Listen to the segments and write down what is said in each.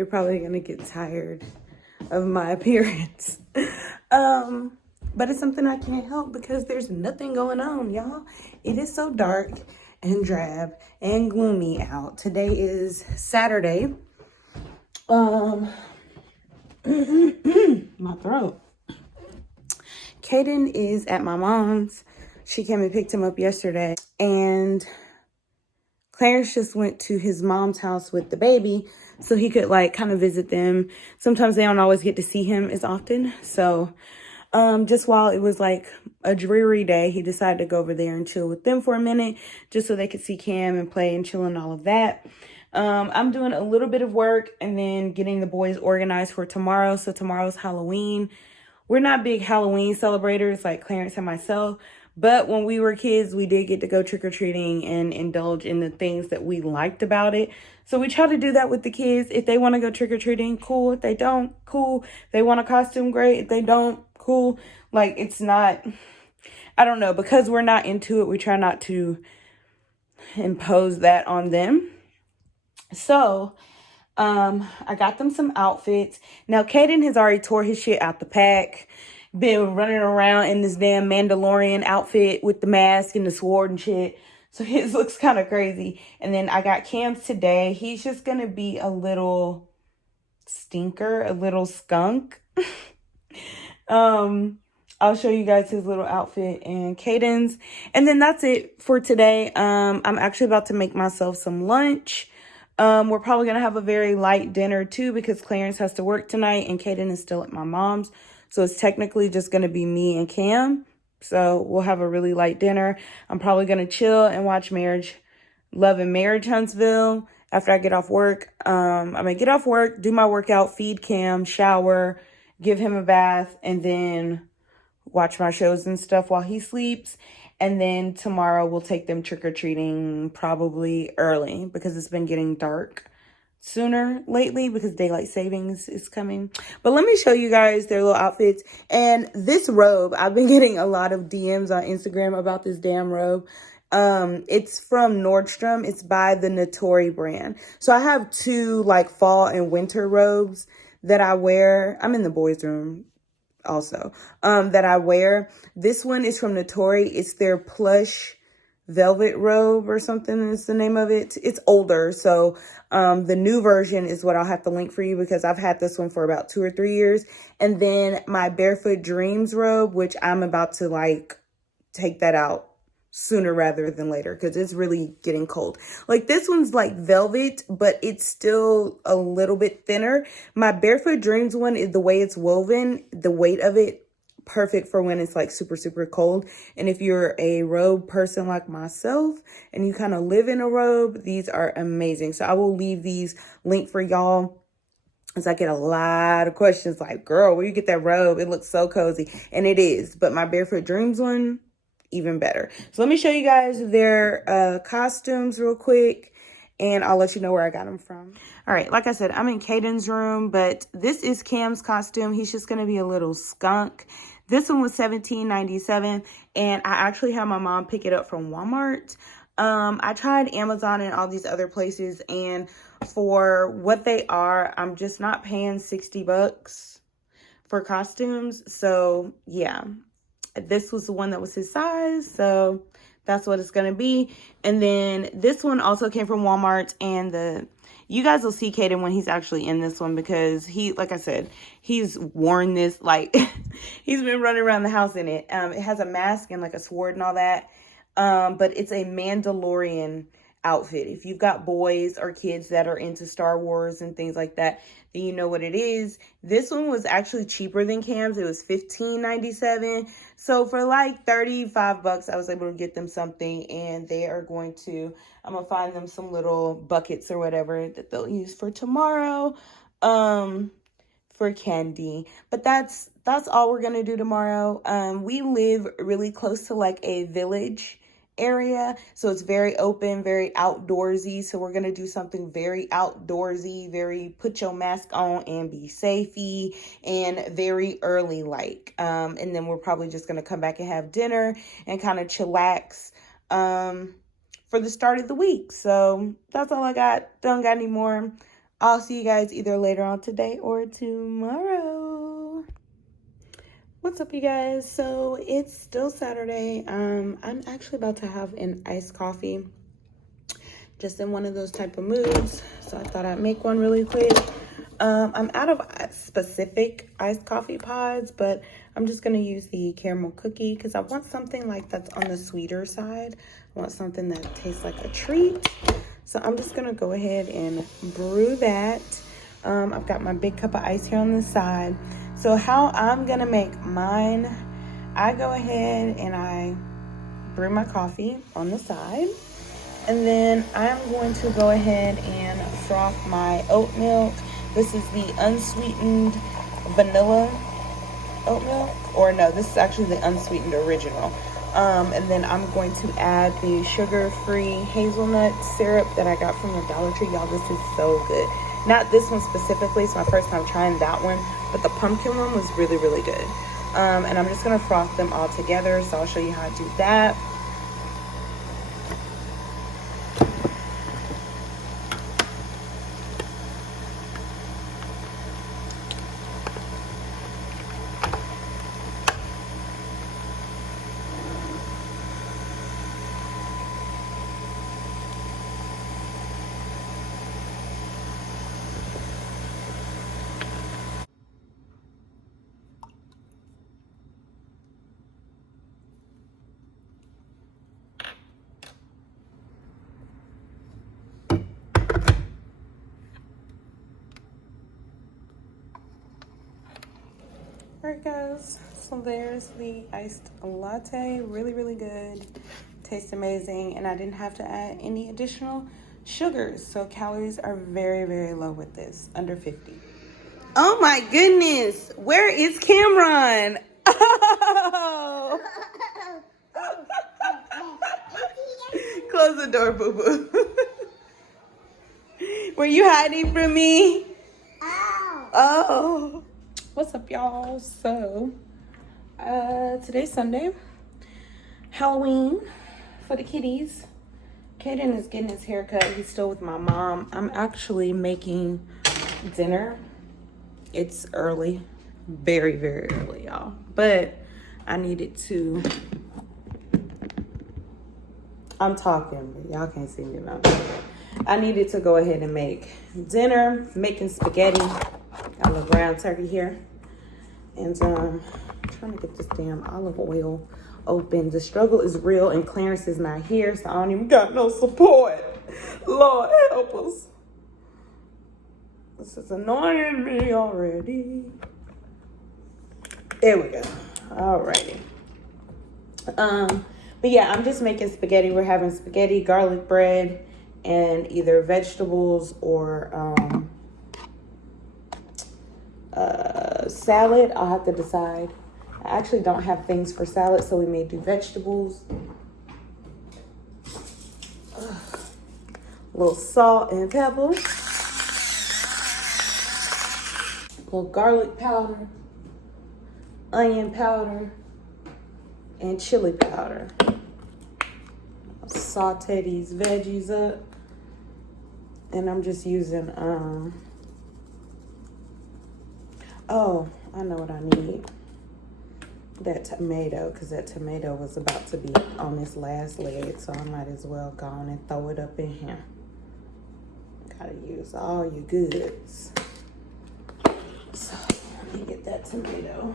you're probably going to get tired of my appearance. But it's something I can't help because there's nothing going on, y'all. It is so dark and drab and gloomy out. Today is Saturday. My throat. Kaden is at my mom's. She came and picked him up yesterday. And Clarence just went to his mom's house with the baby so he could like kind of visit them. Sometimes they don't always get to see him as often. So just while it was like a dreary day, he decided to go over there and chill with them for a minute just so they could see Cam and play and chill and all of that. I'm doing a little bit of work and then getting the boys organized for tomorrow. So tomorrow's Halloween. We're not big Halloween celebrators like Clarence and myself, but when we were kids, we did get to go trick-or-treating and indulge in the things that we liked about it. So we try to do that with the kids. If they want to go trick-or-treating, cool. If they don't, cool. If they want a costume, great. If they don't, cool. Like, it's not, I don't know, because we're not into it, we try not to impose that on them. So I got them some outfits. Now, Kaden has already tore his shit out the pack. Been running around in this damn Mandalorian outfit with the mask and the sword and shit. So his looks kind of crazy. And then I got Cam's today. He's just going to be a little stinker, a little skunk. I'll show you guys his little outfit and Kaden's. And then that's it for today. I'm actually about to make myself some lunch. We're probably going to have a very light dinner too because Clarence has to work tonight and Kaden is still at my mom's. So it's technically just going to be me and Cam. So we'll have a really light dinner. I'm probably going to chill and watch Love and Marriage Huntsville after I get off work. I'm going to get off work, do my workout, feed Cam, shower, give him a bath, and then watch my shows and stuff while he sleeps. And then tomorrow we'll take them trick-or-treating probably early because it's been getting dark sooner lately because daylight savings is coming. But let me show you guys their little outfits. And this robe, I've been getting a lot of DMs on Instagram about this damn robe. It's from Nordstrom. It's by the Natori brand. So I have two like fall and winter robes that I wear. I'm in the boys' room also, that I wear. This one is from Natori. It's their plush velvet robe or something is the name of it. It's older. So, the new version is what I'll have to link for you because I've had this one for about 2 or 3 years. And then my Barefoot Dreams robe, which I'm about to like take that out sooner rather than later because it's really getting cold. Like this one's like velvet, but it's still a little bit thinner. My Barefoot Dreams one is the way it's woven, the weight of it, perfect for when it's like super, super cold. And if you're a robe person like myself and you kind of live in a robe, these are amazing. So I will leave these linked for y'all. As I get a lot of questions like, girl, where you get that robe? It looks so cozy. And it is. But my Barefoot Dreams one, even better. So let me show you guys their costumes real quick. And I'll let you know where I got them from. All right. Like I said, I'm in Kaden's room. But this is Cam's costume. He's just going to be a little skunk. This one was $17.97. And I actually had my mom pick it up from Walmart. I tried Amazon and all these other places. And for what they are, I'm just not paying $60 for costumes. So, yeah. This was the one that was his size. So, that's what it's going to be. And then this one also came from Walmart. And you guys will see Kaden when he's actually in this one because he, like I said, he's worn this, like, he's been running around the house in it. It has a mask and like a sword and all that. But it's a Mandalorian outfit. If you've got boys or kids that are into Star Wars and things like that, then you know what it is. This one was actually cheaper than Cam's. It was $15.97. So for like $35, I was able to get them something, and they are going to, I'm gonna find them some little buckets or whatever that they'll use for tomorrow, for candy. But that's all we're gonna do tomorrow. We live really close to like a village area, so it's very open, very outdoorsy. So we're gonna do something very outdoorsy, very put your mask on and be safey, and very early like. And then we're probably just gonna come back and have dinner and kind of chillax for the start of the week. So that's all I got. Don't got any more I'll see you guys either later on today or tomorrow. What's up, you guys? So it's still Saturday. I'm actually about to have an iced coffee, just in one of those type of moods. So I thought I'd make one really quick. I'm out of specific iced coffee pods, but I'm just gonna use the caramel cookie because I want something like that's on the sweeter side. I want something that tastes like a treat. So I'm just gonna go ahead and brew that. I've got my big cup of ice here on the side. So how I'm gonna make mine, I go ahead and I brew my coffee on the side. And then I'm going to go ahead and froth my oat milk. This is the unsweetened vanilla oat milk. Or no, this is actually the unsweetened original. And then I'm going to add the sugar-free hazelnut syrup that I got from the Dollar Tree. Y'all, this is so good. Not this one specifically. It's my first time trying that one. But the pumpkin one was really, really good. And I'm just going to froth them all together. So I'll show you how I do that. Alright guys, so there's the iced latte. Really, really good. Tastes amazing, and I didn't have to add any additional sugars. So calories are very, very low with this, under 50. Oh my goodness, where is Cameron? Oh. Close the door, boo-boo. Were you hiding from me? Oh. What's up, y'all? So today's Sunday, Halloween for the kiddies. Kaden is getting his hair cut. He's still with my mom. I'm actually making dinner. It's early, very, very early, y'all, but I needed to, I'm talking, but y'all can't see me now. I needed to go ahead and make dinner, making spaghetti. Got a little ground turkey here. And I'm trying to get this damn olive oil open. The struggle is real, and Clarence is not here, so I don't even got no support. Lord help us. This is annoying me already. There we go. Alrighty. But yeah, I'm just making spaghetti. We're having spaghetti, garlic bread, and either vegetables or salad. I'll have to decide. I actually don't have things for salad, so we may do vegetables. A little salt and pepper. A little garlic powder, onion powder, and chili powder. I'll saute these veggies up. And I'm just using, oh, I know what I need. That tomato, because that tomato was about to be on this last leg, so I might as well go on and throw it up in here. Gotta use all your goods. So let me get that tomato.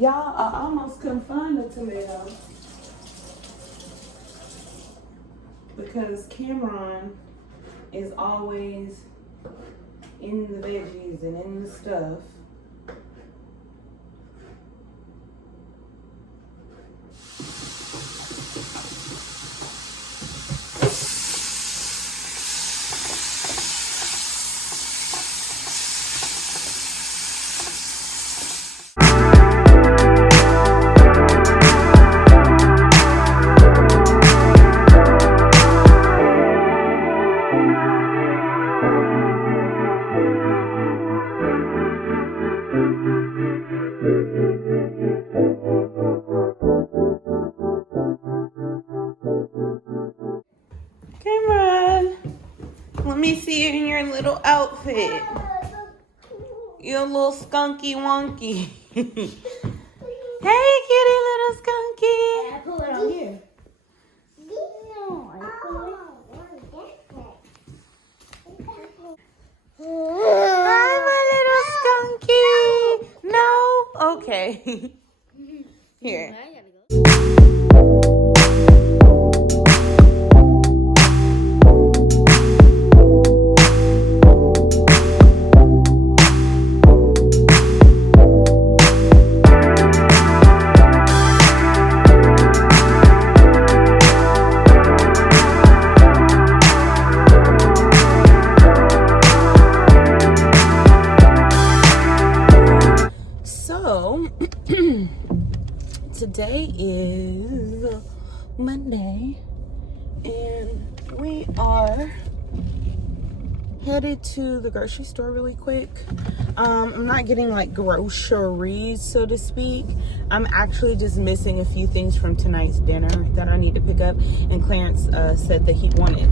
Y'all, I almost couldn't find the tomato because Cameron is always in the veggies and in the stuff. a little skunky wonky. Hey, kitty, little skunky. I put it on here. Hi, my little skunky. No? Okay. Here. So, today is Monday, and we are headed to the grocery store really quick. I'm not getting like groceries, so to speak. I'm actually just missing a few things from tonight's dinner that I need to pick up, and Clarence said that he wanted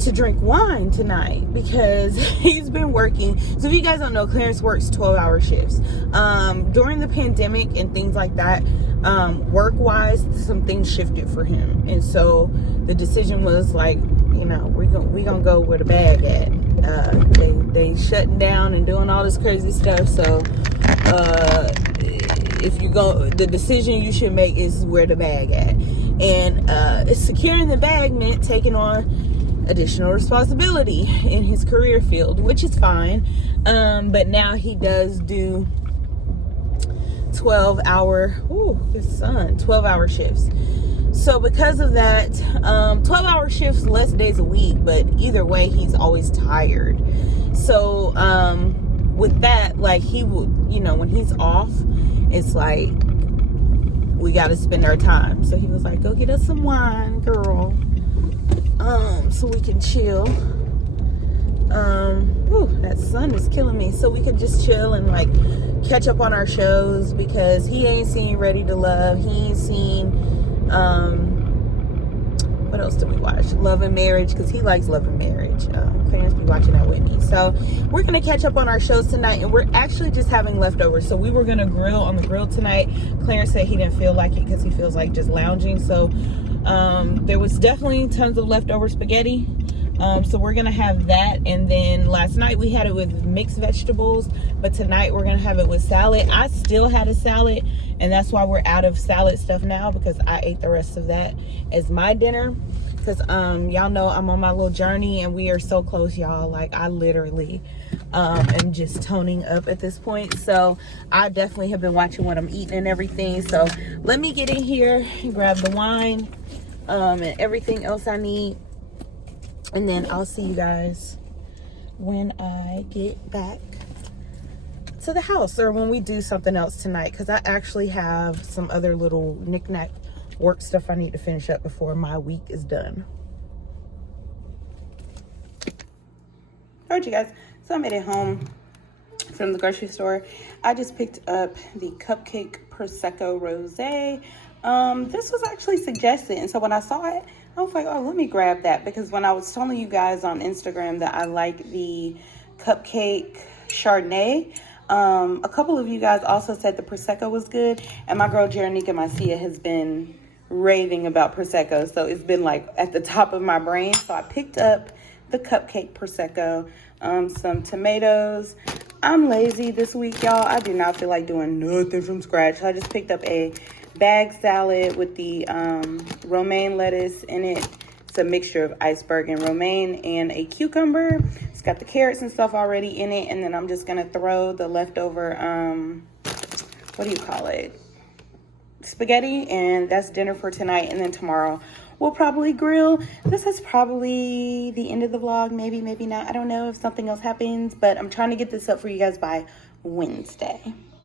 to drink wine tonight because he's been working. So if you guys don't know, Clarence works 12-hour shifts. During the pandemic and things like that, work-wise, some things shifted for him, and so the decision was like, you know, we gonna go where the bag at. They shutting down and doing all this crazy stuff. So if you go, the decision you should make is where the bag at, and securing the bag meant taking on additional responsibility in his career field, which is fine. But now he does do 12-hour shifts. So because of that, 12-hour shifts, less days a week, but either way, he's always tired. So with that, like, he would, you know, when he's off, it's like we got to spend our time. So he was like, go get us some wine, girl. So we can chill. That sun is killing me. So we could just chill and like catch up on our shows, because he ain't seen Ready to Love. He ain't seen, what else did we watch? Love and Marriage, because he likes Love and Marriage. Clarence be watching that with me. So we're going to catch up on our shows tonight, and we're actually just having leftovers. So we were going to grill on the grill tonight. Clarence said he didn't feel like it because he feels like just lounging. So there was definitely tons of leftover spaghetti. So we're gonna have that, and then last night we had it with mixed vegetables, but tonight we're gonna have it with salad. I still had a salad, and that's why we're out of salad stuff now, because I ate the rest of that as my dinner. Because y'all know I'm on my little journey, and we are so close, y'all. Like, I literally am just toning up at this point. So I definitely have been watching what I'm eating and everything. So let me get in here and grab the wine and everything else I need, and then I'll see you guys when I get back to the house, or when we do something else tonight, because I actually have some other little knick-knack work stuff I need to finish up before my week is done. All right, you guys, so I made it home from the grocery store. I just picked up the Cupcake Prosecco Rosé. This was actually suggested, and so when I saw it, I was like, oh, let me grab that, because when I was telling you guys on Instagram that I like the Cupcake Chardonnay, a couple of you guys also said the Prosecco was good, and my girl Jeronica Macia has been raving about Prosecco, so it's been like at the top of my brain. So I picked up the Cupcake Prosecco, some tomatoes. I'm lazy this week, y'all. I do not feel like doing nothing from scratch. So I just picked up a bag salad with the romaine lettuce in it. It's a mixture of iceberg and romaine, and a cucumber. It's got the carrots and stuff already in it, and then I'm just gonna throw the leftover what do you call it, spaghetti, and that's dinner for tonight. And then tomorrow we'll probably grill. This is probably the end of the vlog, maybe not. I don't know if something else happens, but I'm trying to get this up for you guys by Wednesday.